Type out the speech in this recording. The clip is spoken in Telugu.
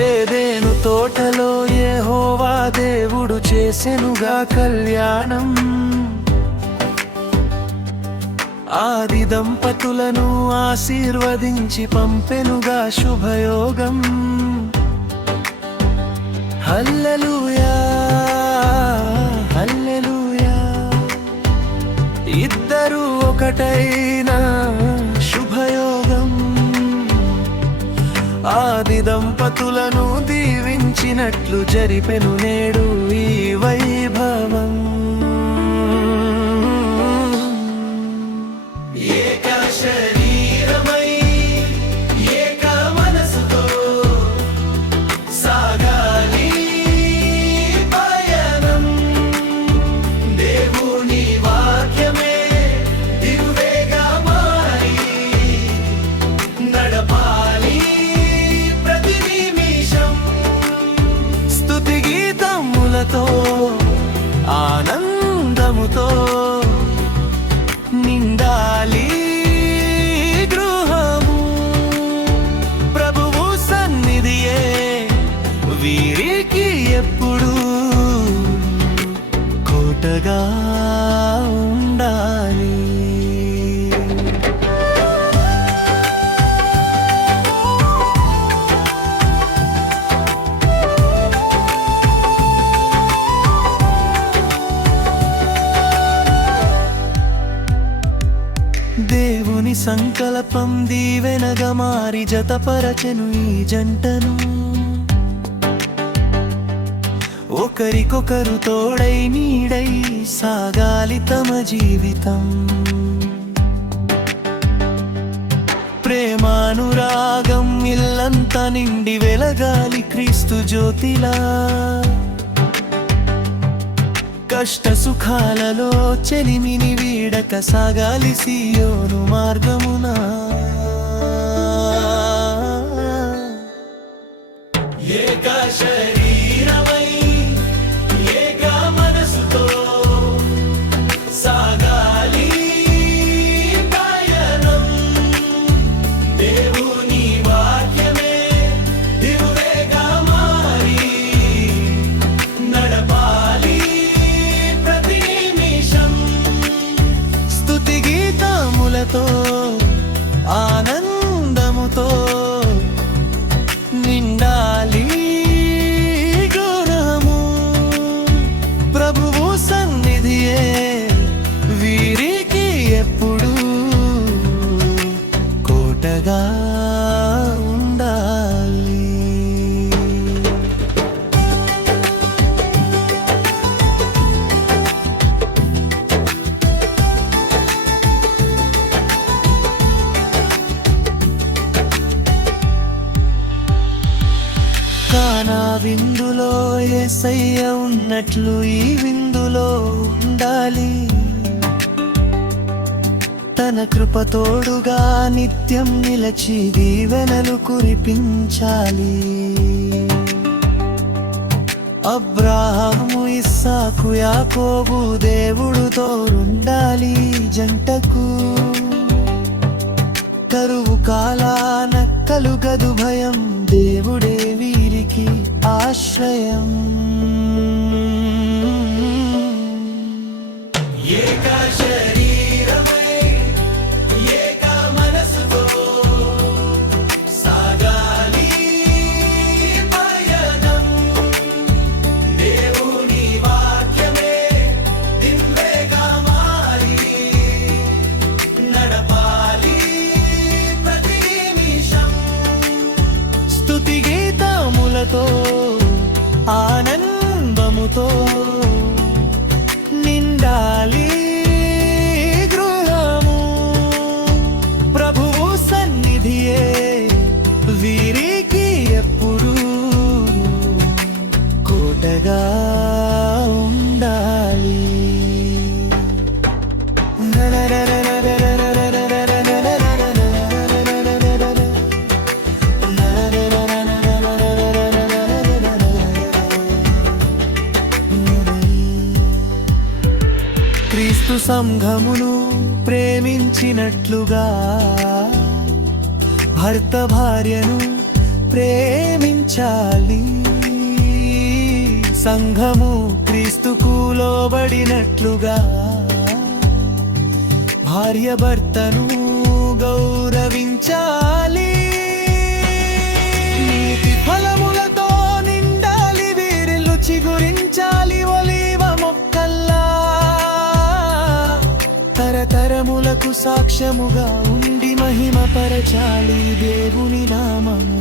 ఏదేను తోటలో యెహోవా దేవుడు చేసెనుగా కళ్యాణం, ఆది దంపతులను ఆశీర్వదించి పంపెనుగా శుభయోగం. హల్లెలూయా హల్లెలూయా, ఇద్దరు ఒకటైన శుభయోగం. ఆది దంపతులను దీవించినట్లు జరిపెను నేడు ఈ వైభవం. ఏక శరీరమై ఏక మనసుతో సాగాలి పయనం, దేవుని వాక్యమే దివ్వేగా మారి నడపాలి ప్రతి నిమిషం. స్తుతి గీతములతో ఆనందముతో నిండాలి గృహము, ప్రభువు సన్నిధియే వీరికి ఎప్పుడు కోటగా ఉండాలి. దేవుని సంకల్పం దీవెనగా మారి జతపరచెను ఈ జంటను, ఒకరికొకరు తోడై నీడై సాగాలి తమ జీవితం. ప్రేమానురాగం ఇల్లంతా నిండి వెలగాలి క్రీస్తు జ్యోతిలా, కష్ట సుఖాలలో చెలిమిని వీడక సాగాలి సియోను మార్గమున. ఏక శరీరమై ఏక మనసుతో సాగాలి పయనం, దేవుని వాక్యమే దివ్వేగా మారి నడపాలి ప్రతి నిమిషం. స్తుతి గీతములతో ఆనందముతో నిండాలి గృహము, ప్రభువు సన్నిధియే వీరికి ఎప్పుడు కోటగా ఉండాలి. కానా విందులో యేసయ్య ఉన్నట్లు ఈ విందులో ఉండాలి, తన కృపతోడుగా నిత్యం నిలచి దీవెనలు కురిపించాలి. అబ్రాహాము ఇస్సాకు యాకోబు దేవుడు తోడుండాలి జంటకు, కరువు కాలాన కలుగదు భయం, దేవుడే వీరికి ఆశ్రయం. ఏక శరీరమై ఏక మనసుతో సాగాలి పయనం, దేవుని వాక్యమే దివ్వేగా మారి నడపాలి ప్రతి నిమిషం. స్తుతి గీతములతో ఆనందముతో నిండాలి గృహము, ప్రభువు సన్నిధియే వీరికి ఎప్పుడు కోటగా ఉండాలి. సంఘమును ప్రేమించినట్లుగా భర్త భార్యను ప్రేమించాలి. సంఘము క్రీస్తుకు లోబడినట్లుగా భార్య భర్తను గౌరవించాలి. నీతి ఫలములతో నిండాలి, వీరిల్లు చిగురించాలి ఒలీవ మొక్కల్లా. తరతరములకు సాక్ష్యముగా ఉండి మహిమపరచాలి దేవుని నామము.